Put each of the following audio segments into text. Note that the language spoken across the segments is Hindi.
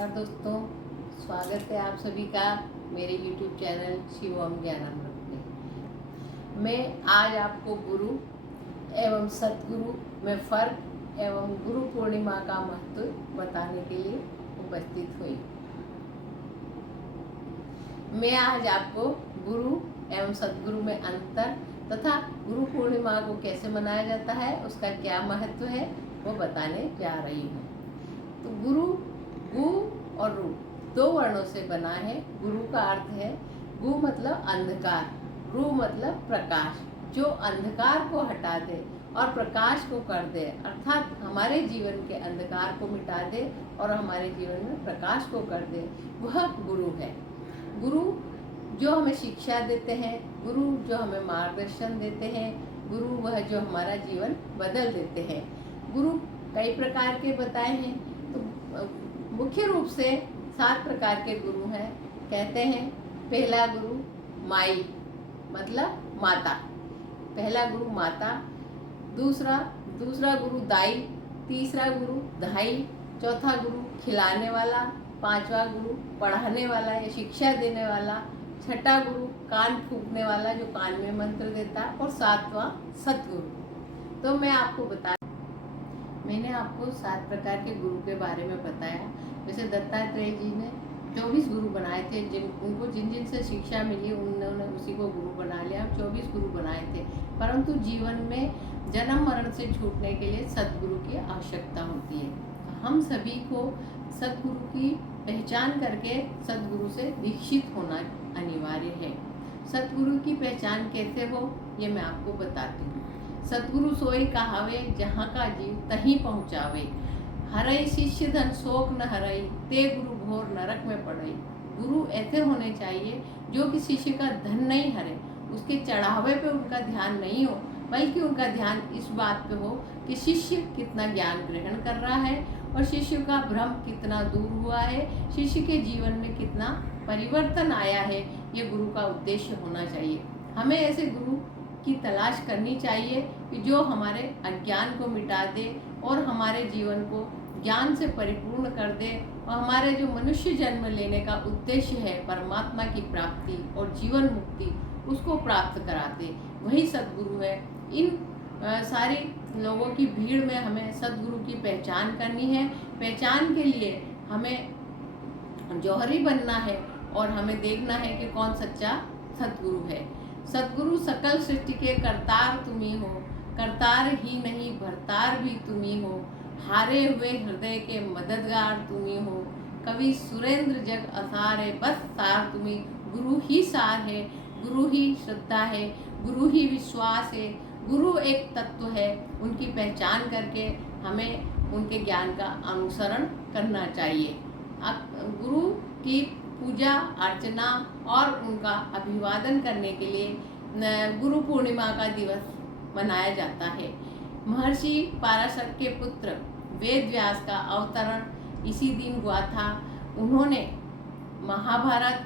नमस्कार दोस्तों, स्वागत है आप सभी का मेरे YouTube चैनल शिवम ज्ञानामृत में। मैं आज आपको गुरु एवं सतगुरु में फर्क एवं गुरु पूर्णिमा का महत्व बताने के लिए उपस्थित हुई। मैं आज आपको गुरु एवं सतगुरु में अंतर तथा गुरु पूर्णिमा को कैसे मनाया जाता है, उसका क्या महत्व है, वो बताने जा रही हूँ। तो गुरु, गु और रु दो वर्णों से बना है। गुरु का अर्थ है, गु मतलब अंधकार, रु मतलब प्रकाश, जो अंधकार को हटा दे और प्रकाश को कर दे, अर्थात हमारे जीवन के अंधकार को मिटा दे और हमारे जीवन में प्रकाश को कर दे, वह गुरु है। गुरु जो हमें शिक्षा देते हैं, गुरु जो हमें मार्गदर्शन देते हैं, गुरु वह जो हमारा जीवन बदल देते हैं। गुरु कई प्रकार के बताए हैं, तो मुख्य रूप से 7 प्रकार के गुरु हैं। कहते हैं पहला गुरु माई मतलब माता, पहला गुरु माता, दूसरा गुरु दाई, तीसरा गुरु धाई, चौथा गुरु खिलाने वाला, पांचवा गुरु पढ़ाने वाला या शिक्षा देने वाला, छठा गुरु कान फूंकने वाला जो कान में मंत्र देता, और 7वां सतगुरु। तो मैंने आपको 7 प्रकार के गुरु के बारे में बताया। जैसे दत्तात्रेय जी ने 24 गुरु बनाए थे, उनको जिन से शिक्षा मिली उन्होंने उसी को गुरु बना लिया, 24 गुरु बनाए थे। परंतु जीवन में जन्म मरण से छूटने के लिए सतगुरु की आवश्यकता होती है। हम सभी को सतगुरु की पहचान करके सतगुरु से दीक्षित होना अनिवार्य है। सतगुरु की पहचान कैसे हो, ये मैं आपको बताती हूँ। सतगुरु सोई कहावे, जहाँ का जीव तहीं पहुँचावे। हरई शिष्य धन शोक न हरई, ते गुरु घोर नरक में पड़ई। गुरु ऐसे होने चाहिए जो कि शिष्य का धन नहीं हरे, उसके चढ़ावे पे उनका ध्यान नहीं हो, बल्कि उनका ध्यान इस बात पे हो कि शिष्य कितना ज्ञान ग्रहण कर रहा है और शिष्य का भ्रम कितना दूर हुआ है, शिष्य के जीवन में कितना परिवर्तन आया है। ये गुरु का उद्देश्य होना चाहिए। हमें ऐसे गुरु की तलाश करनी चाहिए कि जो हमारे अज्ञान को मिटा दे और हमारे जीवन को ज्ञान से परिपूर्ण कर दे, और हमारे जो मनुष्य जन्म लेने का उद्देश्य है परमात्मा की प्राप्ति और जीवन मुक्ति, उसको प्राप्त कराते, वही सद्गुरु है। इन सारी लोगों की भीड़ में हमें सद्गुरु की पहचान करनी है। पहचान के लिए हमें जौहरी बनना है और हमें देखना है कि कौन सच्चा सद्गुरु है। सद्गुरु सकल सृष्टि के करतार तुम्ही हो, करतार ही नहीं भरतार भी तुम्ही हो। हारे हुए हृदय के मददगार तुम्ही हो, कवि सुरेंद्र जग असार है, बस सार तुम्ही। गुरु ही सार है, गुरु ही श्रद्धा है, गुरु ही विश्वास है। गुरु एक तत्व है, उनकी पहचान करके हमें उनके ज्ञान का अनुसरण करना चाहिए। गुरु की पूजा अर्चना और उनका अभिवादन करने के लिए गुरु पूर्णिमा का दिवस मनाया जाता है। महर्षि पाराशर के पुत्र वेद व्यास का अवतरण इसी दिन हुआ था। उन्होंने महाभारत,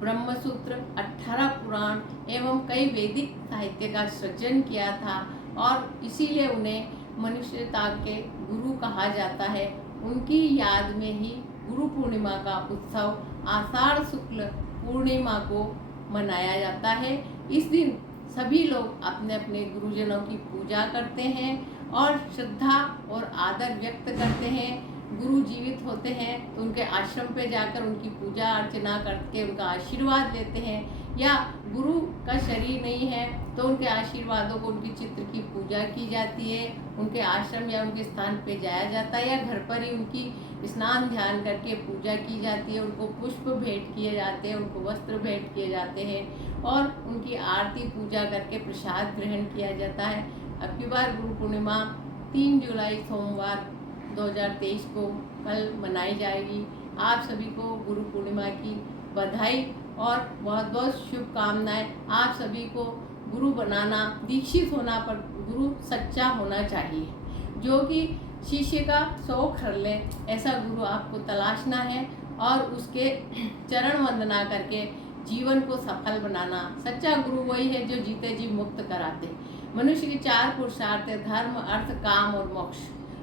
ब्रह्मसूत्र, 18 पुराण एवं कई वैदिक साहित्य का सृजन किया था और इसीलिए उन्हें मनुष्यता के गुरु कहा जाता है। उनकी याद में ही गुरु पूर्णिमा का उत्सव आषाढ़ शुक्ल पूर्णिमा को मनाया जाता है। इस दिन सभी लोग अपने अपने गुरुजनों की पूजा करते हैं और श्रद्धा और आदर व्यक्त करते हैं। गुरु जीवित होते हैं तो उनके आश्रम पे जाकर उनकी पूजा अर्चना करके उनका आशीर्वाद लेते हैं, या गुरु का शरीर नहीं है तो उनके आशीर्वादों को, उनकी चित्र की पूजा की जाती है, उनके आश्रम या उनके स्थान पे जाया जाता है, या घर पर ही उनकी स्नान ध्यान करके पूजा की जाती है। उनको पुष्प भेंट किए जाते हैं, उनको वस्त्र भेंट किए जाते हैं और उनकी आरती पूजा करके प्रसाद ग्रहण किया जाता है। अब की बार गुरु पूर्णिमा 3 जुलाई सोमवार 2023 को कल मनाई जाएगी। आप सभी को गुरु पूर्णिमा की बधाई और बहुत बहुत शुभकामनाएं। आप सभी को गुरु बनाना, दीक्षित होना, पर गुरु सच्चा होना चाहिए, जो कि शिष्य का शौक हर ले, ऐसा गुरु आपको तलाशना है और उसके चरण वंदना करके जीवन को सफल बनाना। सच्चा गुरु वही है जो जीते जी मुक्त कराते। मनुष्य के 4 पुरुषार्थ है, धर्म, अर्थ, काम और मोक्ष।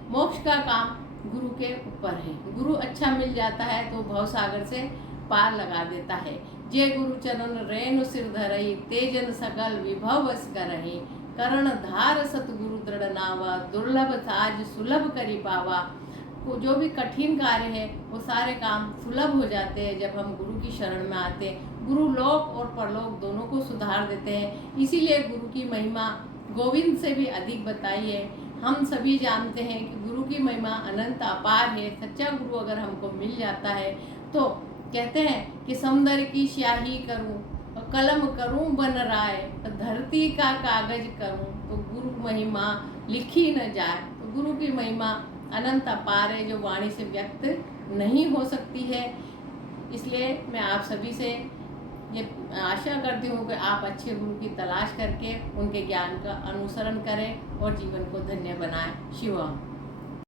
मोक्ष का काम गुरु के ऊपर है। गुरु अच्छा मिल जाता है तो भव सागर से पार लगा देता है। जे गुरु चरण रेणु सिर धरई, तेजन सकल विभव वस करही। करण धार सतगुरु दृढ़ नावा, दुर्लभ साज सुलभ करी पावा। जो भी कठिन कार्य है वो सारे काम सुलभ हो जाते हैं जब हम गुरु की शरण में आते हैं। गुरु लोक और परलोक दोनों को सुधार देते हैं। इसीलिए गुरु की महिमा गोविंद से भी अधिक बताई है। हम सभी जानते हैं कि गुरु की महिमा अनंत अपार है। सच्चा गुरु अगर हमको मिल जाता है तो कहते हैं कि सौंदर्य की स्याही करूं और कलम करूं बन राय, तो धरती का कागज करूं तो गुरु महिमा लिखी न जाए। तो गुरु की महिमा अनंत अपार है जो वाणी से व्यक्त नहीं हो सकती है। इसलिए मैं आप सभी से ये आशा करती हूँ कि आप अच्छे गुरु की तलाश करके उनके ज्ञान का अनुसरण करें और जीवन को धन्य बनाएं। शिवम।